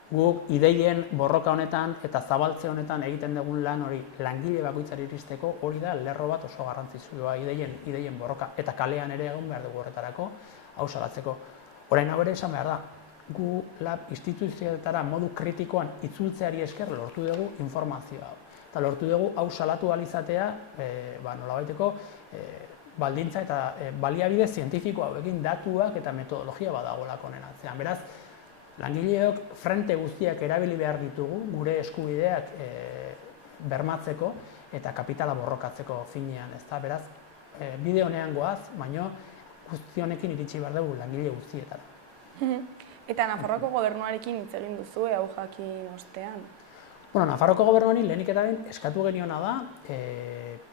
Guk ideien borroka honetan eta zabaltze honetan egiten dugun lan hori langile bakoitzari iristeko hori da lerro bat oso garrantzitsua ideien borroka, eta kalean ere egon behar dugu horretarako hau salatzeko. Orain hau ere esan behar da, gu lab instituzioetara modu kritikoan itzultzeari esker lortu dugu informazioa hau. Eta lortu dugu hau salatu alizatea nolabaiteko baldintza eta baliabide zientifiko hauekin datuak eta metodologia badagoelako honen atzean. Beraz, langileok frente guztiak erabili behar ditugu gure eskubideak bermatzeko eta kapitala borrokatzeko finean, ezta? Beraz, bide honean goaz, baino guzti honekin iritsi behar dugu langile guztietara. Eta Nafarroako gobernuarekin hitz egin duzu hau jakin ostean? Nafarroko gobernuari lehenik eta behin eskatu geniona da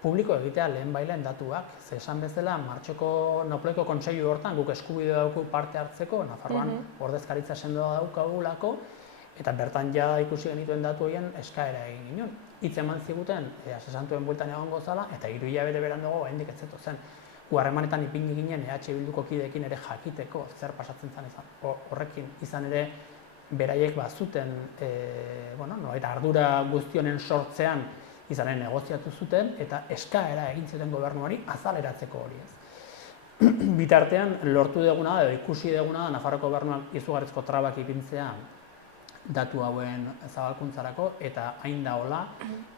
publiko egitea lehen bailen datuak. Ze esan bezala, martxoko Noploiko kontseilu hortan guk eskubide dauku parte hartzeko, Nafarroan ordezkaritza sendoa daukagulako, eta bertan ja ikusi genituen datu horien eskaera egin ginen. hitz eman ziguten asesantuen bueltan egongo zala, eta 3 hilabete beranduago oraindik ez zetozen. Gu harremanetan ipini ginen EH Bilduko kideekin ere jakiteko zer pasatzen zen izan. Horrekin izan ere beraiek bazuten, eta ardura guztionen sortzean izanen negoziatu zuten eta eskaera egin zuten gobernuari azaleratzeko hori ez. Bitartean lortu duguna edo ikusi duguna da Nafarroko gobernuak izugarrizko trabak ipintzea datu hauen zabalkuntzarako eta hain da hola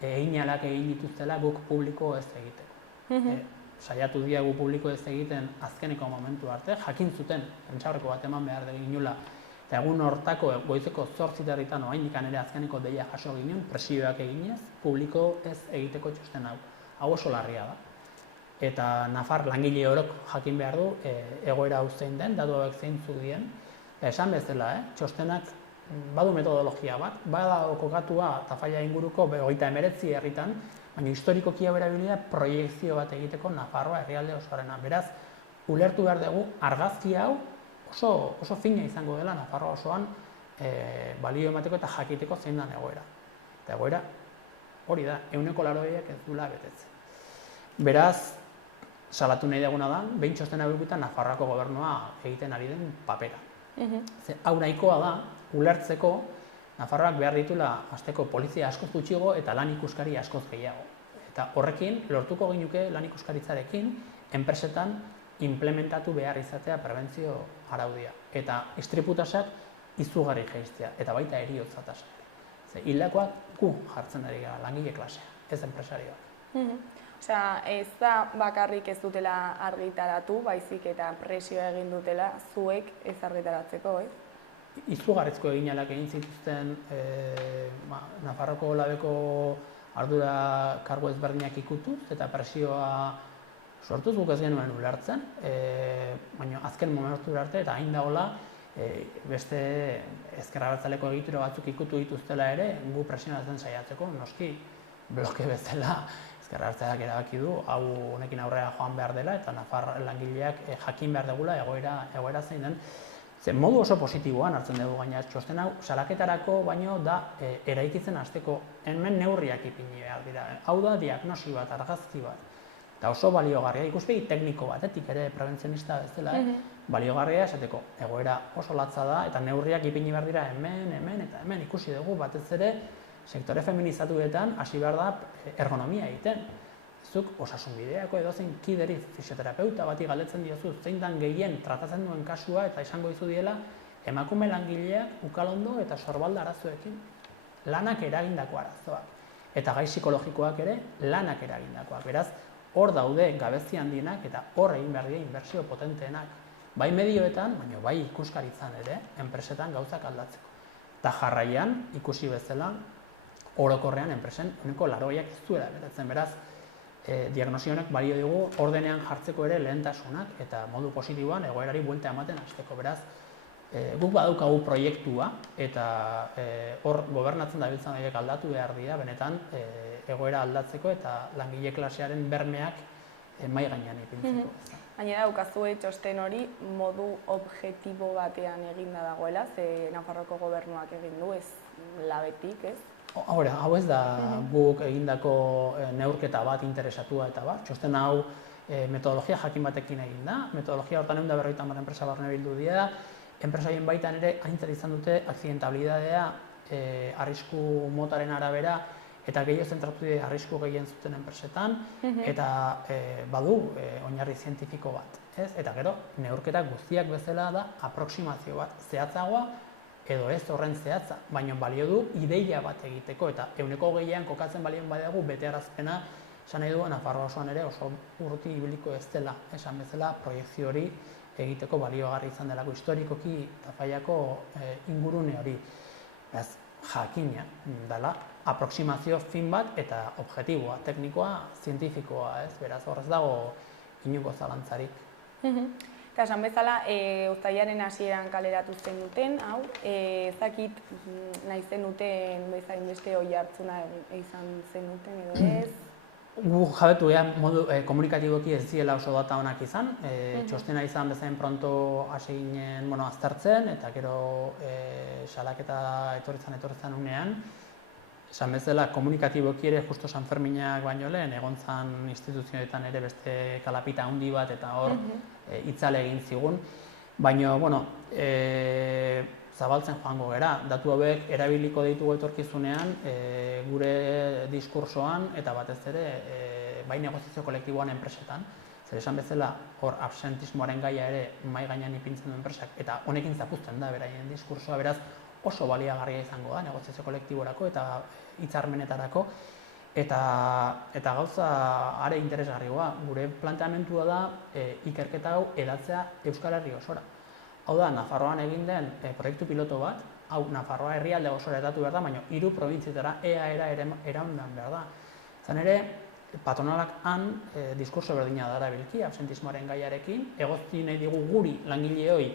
eginalak egin dituztela guk publiko ez egiteko. Saiatu diagu publiko ez egiten azkeneko momentu arte, jakin zuten, prentsaurreko bat eman behar ginula, eta egun hortako goizeko 8:00 oraindik ere azkeneko deia jaso ginen, presioak eginez, publiko ez egiteko txosten hau. Hau oso larria da. Eta Nafar langile orok jakin behar du egoera hau zein den, datu hauek zeintzuk dien. Esan bezala, txostenak badu metodologia bat, bada kokatua Tafalla inguruko 39 herritan, baina historikoki hau erabilia proiekzio bat egiteko Nafarroa herrialde osoarena. Beraz, ulertu behar dugu argazki hau oso fina izango dela Nafarroa osoan balio emateko eta jakiteko zein den egoera. Eta egoera hori da, 80%ak ez duela betetzen. Beraz, salatu nahi duguna da, behin txostena begutan Nafarroako gobernua egiten ari den papera. Hau nahikoa da, ulertzeko Nafarroak behar ditula hasteko polizia askoz gutxiago eta lan ikuskari askoz gehiago. Eta horrekin, lortuko ginuke lan ikuskaritzarekin, enpresetan implementatu behar izatea prebentzio araudia. Eta istriputasak izugarri jaistea, eta baita heriotza tasak. Hildakoak gu jartzen ari gara, langile klasea, ez enpresarioak. Osea, ez da bakarrik ez dutela argitaratu, baizik eta presioa egin dutela zuek ez argitaratzeko, ez? Izugarrizko eginalak egin zituzten Nafarroko labeko ardura kargu ezberdinak ikutuz eta presioa sortuz guk ez genuen ulertzen, baina azken momentu arte eta hain dagoela beste ezker abertzaleko egitura batzuk ikutu dituztela ere gu presionatzen saiatzeko, noski bloke bezala ezker abertzaleak erabaki du hau honekin aurrera joan behar dela eta Nafar langileak jakin behar dugula egoera zein den. Modu oso positiboan hartzen dugu gaina txosten hau, salaketarako baino da eraikitzen hasteko hemen neurriak ipini behar dira. Hau da diagnosi bat, argazki bat. Eta oso baliogarria, ikuspegi tekniko batetik ere prebentzionista bezala, baliogarria esateko egoera oso latza da eta neurriak ipini behar dira hemen ikusi dugu batez ere sektore feminizatuetan hasi behar da ergonomia egiten. Zuk osasunbideako edozein kideri fisioterapeuta bati galdetzen diozu zein dan gehien tratatzen duen kasua eta esango dizu diela emakume langileak ukalondo eta sorbalda arazoekin lanak eragindako arazoak. Eta gai psikologikoak ere lanak eragindakoak. Beraz, hor daude gabezi handienak eta hor egin behar dira inbertsio potenteenak. Bai medioetan, baina bai ikuskaritzan ere, enpresetan gauzak aldatzeko. Eta jarraian, ikusi bezala, orokorrean enpresen uneko 80ak ez duela betetzen. Beraz, diagnosi honek balio dugu ordenean jartzeko ere lehentasunak eta modu positiboan egoerari buelta ematen hasteko. Beraz, guk badaukagu proiektua eta hor gobernatzen dabiltzan horiek aldatu behar dira benetan egoera aldatzeko eta langile klasearen bermeak mahai gainean ipintzeko. Gainera daukazue txosten hori modu objektibo batean eginda dagoela, ze Nafarroko gobernuak egin du, ez labetik, ez? Hau ez da guk egindako neurketa bat interesatua eta bat. Txosten hau metodologia jakin batekin egin da. Metodologia hortan 150 enpresa barne bildu dira. Enpresaien baitan ere aintzat izan dute akzidentabilidadea arrisku motaren arabera eta gehiago zentratu dira arrisku gehien zuten enpresetan eta badu oinarri zientifiko bat. Eta gero, neurketa guztiak bezala da aproximazio bat zehatzagoa edo ez horren zehatza, baina balio du ideia bat egiteko eta 120an kokatzen balioen badago betearazpena esan nahi du Nafarroa osoan ere oso urruti ibiliko ez dela, esan bezala proiekzio hori egiteko baliogarri izan delako historikoki Tafallako ingurune hori. Beraz, jakina dela aproximazio fin bat eta objektiboa, teknikoa, zientifikoa, ez? Beraz, horrez dago inongo zalantzarik. Eta esan bezala, uztailaren hasieran kaleratu zen duten, hau, ezakit nahi zen duten bezain beste oi hartzuna izan zen duten edo ez? Gu jabetu modu komunikatiboki ez ziela oso data onak izan, txostena izan bezain pronto hasi ginen aztertzen eta gero salaketa etorri zen unean esan bezala komunikatiboki ere justo Sanferminak baino lehen egon zan instituzioetan ere beste kalapita handi bat eta hor itzale egin zigun. Baina, bueno, zabaltzen joango gera. Datu hauek erabiliko ditugu etorkizunean gure diskursoan eta batez ere bai negoziazio kolektiboan enpresetan. Zer esan bezala hor absentismoaren gaia ere mahai gainean ipintzen du enpresak eta honekin zapuzten da beraien diskursoa, beraz oso baliagarria izango da negoziazio kolektiborako eta hitzarmenetarako eta gauza are interesgarrigoa. Gure planteamendua da ikerketa hau hedatzea Euskal Herri osora. Hau da, Nafarroan egin den proiektu piloto bat, hau Nafarroa herrialde osora hedatu behar da, baina 3 probintzietara eraundan behar da. Zan ere, patronalak han diskurso berdina darabilki absentismoaren gaiarekin, egozti nahi digu guri langileoi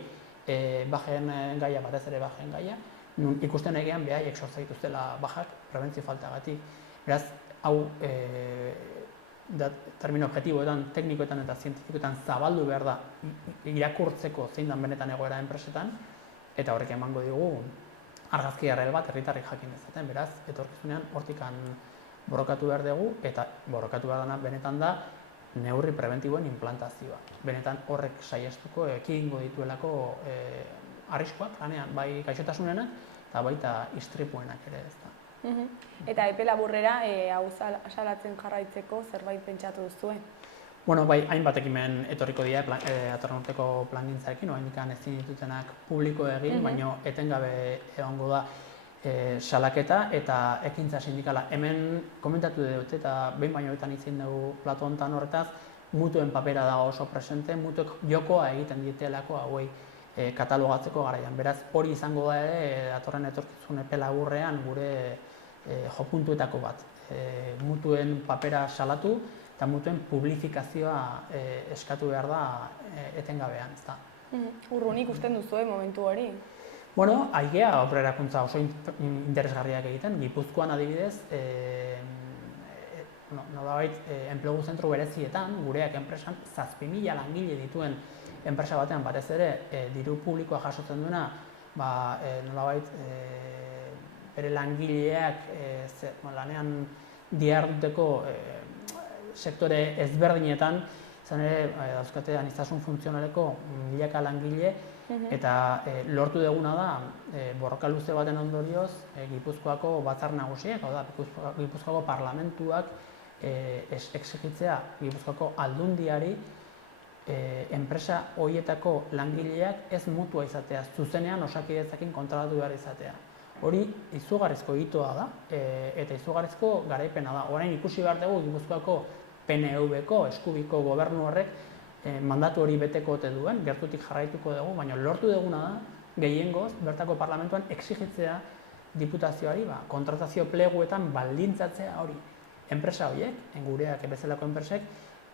bajen gaia, batez ere bajen gaia, nun ikusten egean behaiek sortza dituztela bajak prebentzio faltagatik. Beraz, hau termino objektiboetan, teknikoetan eta zientifikoetan zabaldu behar da irakurtzeko zein dan benetan egoera enpresetan, eta horrek emango digu argazki arrel bat herritarrik jakin dezaten. Beraz, etorkizunean hortikan borrokatu behar dugu, eta borrokatu behar dena benetan da neurri preventiboen implantazioa. Benetan horrek saiestuko ekingo dituelako arriskuak, lanean, bai gaixotasunenak eta baita istripuenak ere ez da. Eta epe laburrera hau salatzen jarraitzeko zerbait pentsatu duzue? Bueno, bai, hainbat ekimen etorriko dira datorren urteko plangintzarekin, oraindik ezin ditutenak publiko egin, baina etengabe egongo da salaketa eta ekintza sindikala. Hemen komentatu dut eta behin baino betan izin dugu plato hontan horretaz, mutuen papera dago oso presente, mutuek jokoa egiten dietelako hauei katalogatzeko garaian. Beraz, hori izango da ere datorren etorkizun epe laburrean gure jopuntuetako bat. Mutuen papera salatu eta mutuen publifikazioa eskatu behar da etengabean, ezta. Urrun ikusten duzue momentu hori? Bueno, aigea aurrerakuntza oso interesgarriak egiten. Gipuzkoan adibidez, nolabait enplegu zentro berezietan, gureak enpresan 7.000 langile dituen enpresa batean batez ere diru publikoa jasotzen duena, nolabait bere langileak lanean diharduteko sektore ezberdinetan, izan ere dauzkate aniztasun funtzionaleko milaka langile, eta lortu duguna da borroka luze baten ondorioz Gipuzkoako batzar nagusiak, hau da, Gipuzkoako parlamentuak exigitzea Gipuzkoako aldundiari enpresa horietako langileak ez mutua izatea, zuzenean Osakidetzarekin kontratatu behar izatea. Hori izugarrizko hitoa da eta izugarrizko garaipena da. Orain ikusi behar dugu Gipuzkoako PNV-ko, eskubiko gobernu horrek mandatu hori beteko ote duen, gertutik jarraituko dugu, baina lortu duguna da, gehiengoz, bertako parlamentuan exigitzea diputazioari, kontratazio pleguetan baldintzatzea hori. Enpresa horiek, gureak bezalako enpresek,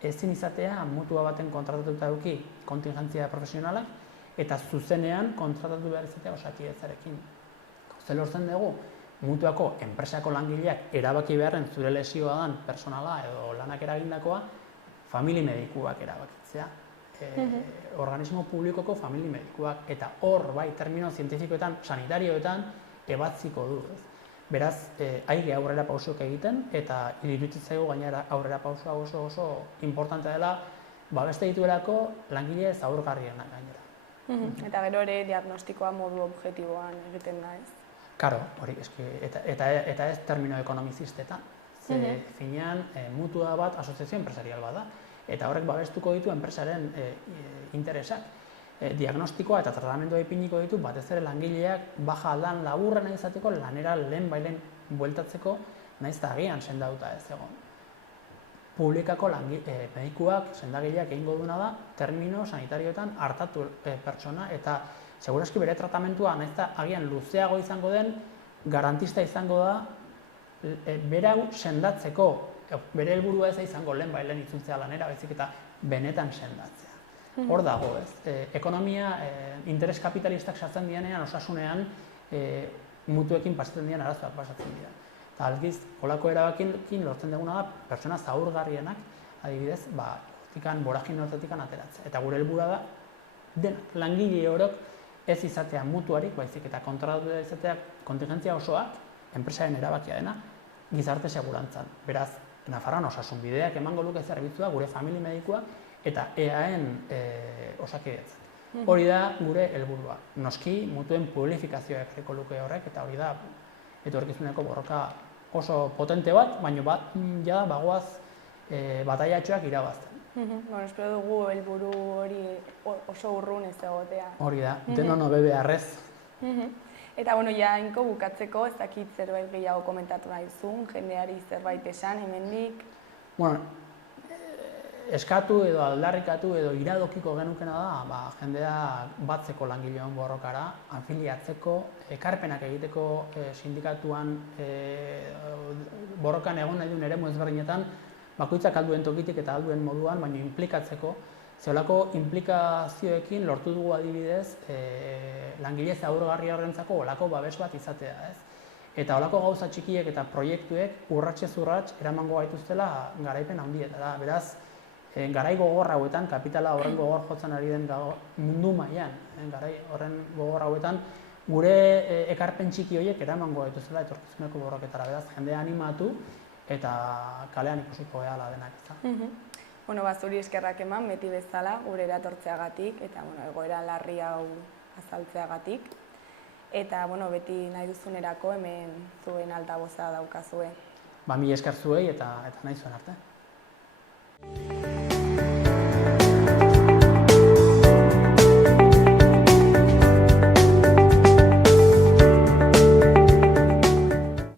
ezin izatea mutua baten kontratatuta eduki kontingentzia profesionalak, eta zuzenean kontratatu behar izatea Osakidetzarekin. Zer lortzen dugu, mutuako enpresako langileak erabaki beharren zure lesioa dan personala edo lanak eragindakoa, famili medikuak erabakitzea. Organismo publikoko famili medikuak. Eta hor, bai, termino zientifikoetan, sanitarioetan, ebatziko du. Beraz, aige aurrera pausoak egiten, eta iruditzen zaigu gainera aurrera pausoa oso importante dela, babeste dituelako langile zaurgarrienak gainera. Eta gero ere diagnostikoa modu objektiboan egiten da, ez? Karo, hori, eta ez termino ekonomizistetan. Ze finean, mutua bat asoziazio empresarial bat da. Eta horrek babestuko ditu enpresaren interesak. Diagnostikoa eta tratamendua ipiniko ditu, batez ere langileak baja lan laburrena izateko, lanera lehen bailen bueltatzeko, nahiz eta agian sendatuta ez egon. Publikako medikuak, sendagileak egingo duena da, termino sanitarioetan hartatu pertsona, eta seguraski bere tratamentua, nahiz eta agian luzeago izango den, garantista izango da, berau sendatzeko, bere helburua ez izango lehen bailen itzultzea lanera, baizik eta benetan sendatzea. Hor dago, ez? Ekonomia, interes kapitalistak sartzen dianean, osasunean, mutuekin pasatzen dian arazoak pasatzen dira. Eta algiz, holako erabakin lortzen duguna da, pertsona zaurgarrienak, adibidez, boragin horretatik ateratzea. Eta gure helburua da, langile orok ez izatea mutuarik, baizik eta kontratatu izatea kontingentzia osoak, enpresaren erabakia dena, gizarte segurantzan. Beraz, Nafarroan osasun bideak emango luke zerbitzua gure familia medikua eta EAen osakidetzan. Hori da gure helburua. Noski, mutuen publifikazioa ekarriko luke horrek, eta hori da etorkizuneko borroka oso potente bat, baina jada bagoaz bataiatxoak irabazten. Bueno, espero dugu helburu hori oso urrun ez egotea. Hori da, denon hobe beharrez. Eta, bueno, ja inko bukatzeko, ez dakit zerbait gehiago komentatu nahi duzun, jendeari zerbait esan, hemendik. Bueno, eskatu edo aldarrikatu edo iradokiko genukena da, jendea batzeko langileon borrokara, afiliatzeko, ekarpenak egiteko sindikatuan borrokan egon nahi duen eremu ezberdinetan, bakoitzak alduen tokitik eta alduen moduan, baina implikatzeko, zeolako implikazioekin lortu dugu adibidez langile zaurgarri horrentzako olako babes bat izatea, ez? Eta olako gauza txikiek eta proiektuek urratsez urrats eramango gaituztela garaipen handietara. Beraz, garai gogor hauetan, kapitala horren gogor jotzen ari den mundu mailan, garai horren gogor hauetan, gure ekarpen txiki horiek eramango gaituztela etorkizuneko borroketara. Beraz, jendea animatu eta kalean ikusiko gehala denak, ezta? Bueno, zuri eskerrak eman, beti bezala, gure eratortzeagatik, eta egoera larri hau azaltzeagatik. Eta, beti nahi duzunerako hemen zuen altaboza daukazue. Mila esker zuei eta nahi zuen arte.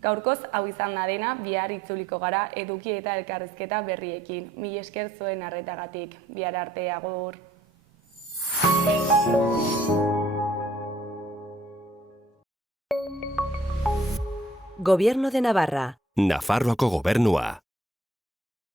Gaurkoz, hau izan da dena, bihar itzuliko gara eduki eta elkarrizketa berriekin. Mila esker zuen arretagatik. Bihar arte, agur. Gobierno de Navarra. Nafarroako gobernua.